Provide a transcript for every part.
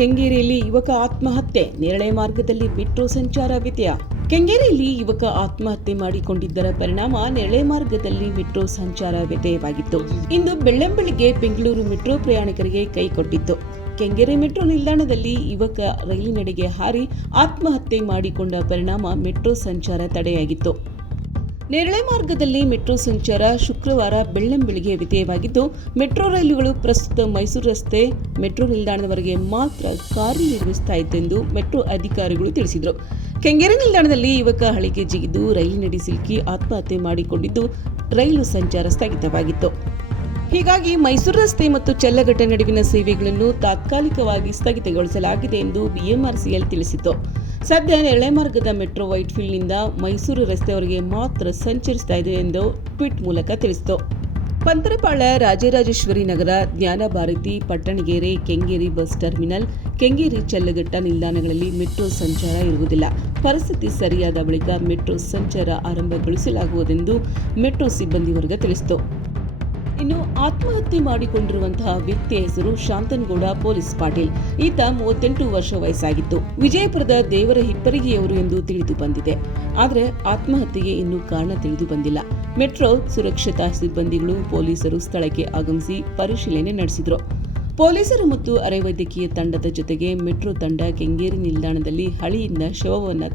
ಕೆಂಗೇರಿಯಲ್ಲಿ ಯುವಕ ಆತ್ಮಹತ್ಯೆ, ನೇರಳೆ ಮಾರ್ಗದಲ್ಲಿ ಮೆಟ್ರೋ ಸಂಚಾರ ವ್ಯತ್ಯಯ. ಕೆಂಗೇರಿಯಲ್ಲಿ ಯುವಕ ಆತ್ಮಹತ್ಯೆ ಮಾಡಿಕೊಂಡಿದ್ದರ ಪರಿಣಾಮ ನೇರಳೆ ಮಾರ್ಗದಲ್ಲಿ ಮೆಟ್ರೋ ಸಂಚಾರ ವ್ಯತ್ಯಯವಾಗಿತ್ತು. ಇಂದು ಬೆಳ್ಳಂಬೆಳಿಗ್ಗೆ ಬೆಂಗಳೂರು ಮೆಟ್ರೋ ಪ್ರಯಾಣಿಕರಿಗೆ ಕೈ ಕೊಟ್ಟಿತ್ತು. ಕೆಂಗೇರಿ ಮೆಟ್ರೋ ನಿಲ್ದಾಣದಲ್ಲಿ ಯುವಕ ರೈಲಿನೆಡೆಗೆ ಹಾರಿ ಆತ್ಮಹತ್ಯೆ ಮಾಡಿಕೊಂಡ ಪರಿಣಾಮ ಮೆಟ್ರೋ ಸಂಚಾರ ತಡೆಯಾಗಿತ್ತು. ನೇರಳೆ ಮಾರ್ಗದಲ್ಲಿ ಮೆಟ್ರೋ ಸಂಚಾರ ಶುಕ್ರವಾರ ಬೆಳ್ಳಂಬೆಳಿಗ್ಗೆ ವ್ಯತ್ಯಯವಾಗಿದ್ದು, ಮೆಟ್ರೋ ರೈಲುಗಳು ಪ್ರಸ್ತುತ ಮೈಸೂರು ರಸ್ತೆ ಮೆಟ್ರೋ ನಿಲ್ದಾಣದವರೆಗೆ ಮಾತ್ರ ಕಾರ್ಯನಿರ್ವಹಿಸುತ್ತಿದ್ದೆಂದು ಮೆಟ್ರೋ ಅಧಿಕಾರಿಗಳು ತಿಳಿಸಿದರು. ಕೆಂಗೇರಿ ನಿಲ್ದಾಣದಲ್ಲಿ ಯುವಕ ಹಳಿಗೆ ಜಿಗಿದು ರೈಲಿನಡಿ ಸಿಲುಕಿ ಆತ್ಮಹತ್ಯೆ ಮಾಡಿಕೊಂಡಿದ್ದು, ರೈಲು ಸಂಚಾರ ಸ್ಥಗಿತವಾಗಿತ್ತು. ಹೀಗಾಗಿ ಮೈಸೂರು ರಸ್ತೆ ಮತ್ತು ಚಲ್ಲಘಟ್ಟ ನಡುವಿನ ಸೇವೆಗಳನ್ನು ತಾತ್ಕಾಲಿಕವಾಗಿ ಸ್ಥಗಿತಗೊಳಿಸಲಾಗಿದೆ ಎಂದು ಬಿಎಂಆರ್ಸಿಎಲ್ ತಿಳಿಸಿತು. ಸದ್ಯ ನೇರಳೆ ಮಾರ್ಗದ ಮೆಟ್ರೋ ವೈಟ್ಫೀಲ್ಡ್ನಿಂದ ಮೈಸೂರು ರಸ್ತೆಯವರೆಗೆ ಮಾತ್ರ ಸಂಚರಿಸುತ್ತಾ ಇದೆ ಎಂದು ಟ್ವೀಟ್ ಮೂಲಕ ತಿಳಿಸಿತು. ಪಂತರಪಾಳ್ಯ, ರಾಜರಾಜೇಶ್ವರಿ ನಗರ, ಜ್ಞಾನಭಾರತಿ, ಪಟ್ಟಣಗೆರೆ, ಕೆಂಗೇರಿ ಬಸ್ ಟರ್ಮಿನಲ್, ಕೆಂಗೇರಿ ಚಲ್ಲಘಟ್ಟ ನಿಲ್ದಾಣಗಳಲ್ಲಿ ಮೆಟ್ರೋ ಸಂಚಾರ ಇರುವುದಿಲ್ಲ. ಪರಿಸ್ಥಿತಿ ಸರಿಯಾದ ಬಳಿಕ ಮೆಟ್ರೋ ಸಂಚಾರ ಆರಂಭಗೊಳಿಸಲಾಗುವುದೆಂದು ಮೆಟ್ರೋ ಸಿಬ್ಬಂದಿ ವರ್ಗ ತಿಳಿಸಿತು. ಇನ್ನು ಆತ್ಮಹತ್ಯೆ ಮಾಡಿಕೊಂಡಿರುವಂತಹ ವ್ಯಕ್ತಿಯ ಹೆಸರು ಶಾಂತನಗೌಡ ಪೊಲೀಸ್ ಪಾಟೀಲ್. ಈತ 38 ವರ್ಷ ವಯಸ್ಸಾಗಿತ್ತು. ವಿಜಯಪುರದ ದೇವರ ಹಿಪ್ಪರಿಗೆಯವರು ಎಂದು ತಿಳಿದು ಬಂದಿದೆ. ಆದರೆ ಆತ್ಮಹತ್ಯೆಗೆ ಇನ್ನೂ ಕಾರಣ ತಿಳಿದು ಬಂದಿಲ್ಲ. ಮೆಟ್ರೋ ಸುರಕ್ಷತಾ ಸಿಬ್ಬಂದಿಗಳು, ಪೊಲೀಸರು ಸ್ಥಳಕ್ಕೆ ಆಗಮಿಸಿ ಪರಿಶೀಲನೆ ನಡೆಸಿದರು. ಪೊಲೀಸರು ಮತ್ತು ಅರೆ ವೈದ್ಯಕೀಯ ತಂಡದ ಜೊತೆಗೆ ಮೆಟ್ರೋ ತಂಡ ಕೆಂಗೇರಿ ನಿಲ್ದಾಣದಲ್ಲಿ ಹಳಿಯಿಂದ ಶವವನ್ನು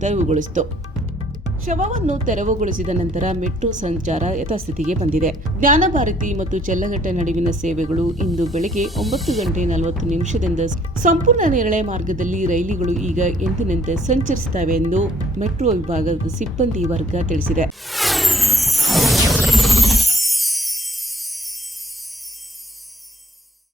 ತೆರವುಗೊಳಿಸಿದ ನಂತರ ಮೆಟ್ರೋ ಸಂಚಾರ ಯಥಾಸ್ಥಿತಿಗೆ ಬಂದಿದೆ. ಜ್ಞಾನಭಾರತಿ ಮತ್ತು ಚಲ್ಲಘಟ್ಟ ನಡುವಿನ ಸೇವೆಗಳು ಇಂದು ಬೆಳಗ್ಗೆ 9:40 ಸಂಪೂರ್ಣ ನೇರಳೆ ಮಾರ್ಗದಲ್ಲಿ ರೈಲುಗಳು ಈಗ ಎಂದಿನಂತೆ ಸಂಚರಿಸುತ್ತವೆ ಎಂದು ಮೆಟ್ರೋ ವಿಭಾಗದ ಸಿಬ್ಬಂದಿ ವರ್ಗ ತಿಳಿಸಿದೆ.